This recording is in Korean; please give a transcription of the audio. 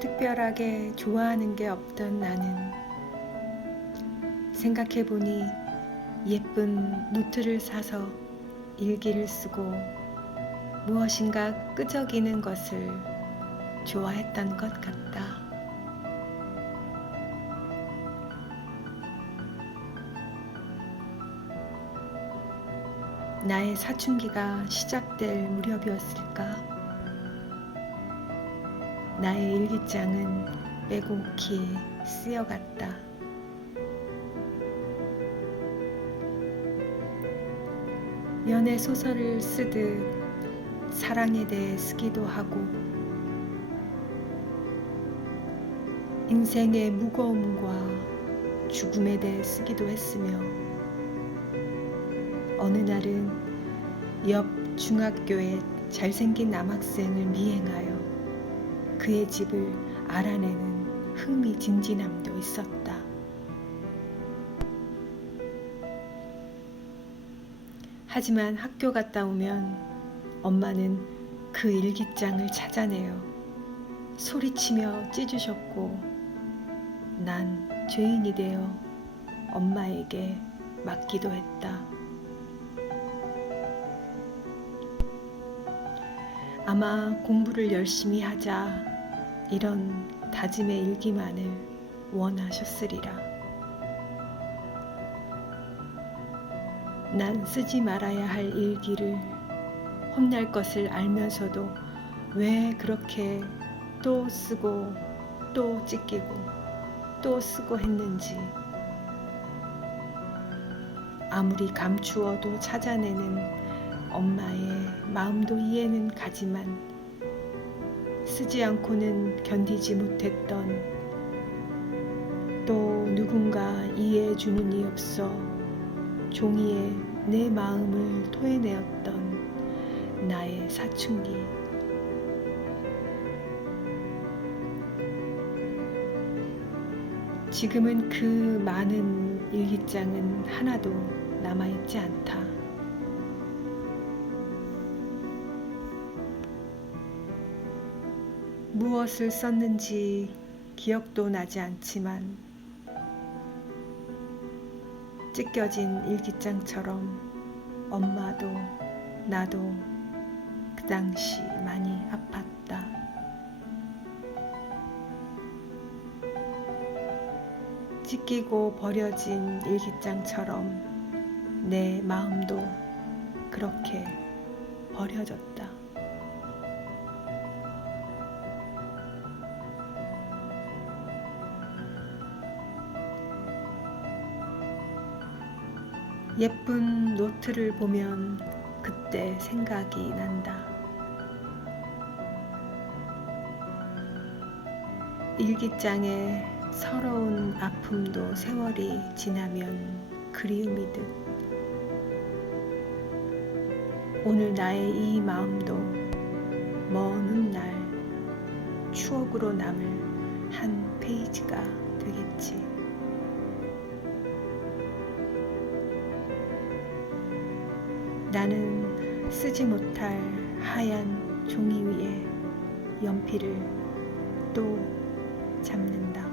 특별하게 좋아하는 게 없던 나는 생각해보니 예쁜 노트를 사서 일기를 쓰고 무엇인가 끄적이는 것을 좋아했던 것 같다. 나의 사춘기가 시작될 무렵이었을까? 나의 일기장은 빼곡히 쓰여갔다. 연애 소설을 쓰듯 사랑에 대해 쓰기도 하고 인생의 무거움과 죽음에 대해 쓰기도 했으며 어느 날은 옆 중학교의 잘생긴 남학생을 미행하여 그의 집을 알아내는 흥미진진함도 있었다. 하지만 학교 갔다 오면 엄마는 그 일기장을 찾아내어 소리치며 찢으셨고 난 죄인이 되어 엄마에게 맡기도 했다. 아마 공부를 열심히 하자 이런 다짐의 일기만을 원하셨으리라. 난 쓰지 말아야 할 일기를 혼날 것을 알면서도 왜 그렇게 또 쓰고 또 찢기고 또 쓰고 했는지 아무리 감추어도 찾아내는 엄마의 마음도 이해는 가지만 쓰지 않고는 견디지 못했던 또 누군가 이해해 주는 이 없어 종이에 내 마음을 토해내었던 나의 사춘기. 지금은 그 많은 일기장은 하나도 남아있지 않다. 무엇을 썼는지 기억도 나지 않지만 찢겨진 일기장처럼 엄마도 나도 그 당시 많이 아팠다. 찢기고 버려진 일기장처럼 내 마음도 그렇게 버려졌다. 예쁜 노트를 보면 그때 생각이 난다. 일기장에 서러운 아픔도 세월이 지나면 그리움이듯 오늘 나의 이 마음도 먼 훗날 추억으로 남을 한 페이지가 되겠지. 나는 쓰지 못할 하얀 종이 위에 연필을 또 잡는다.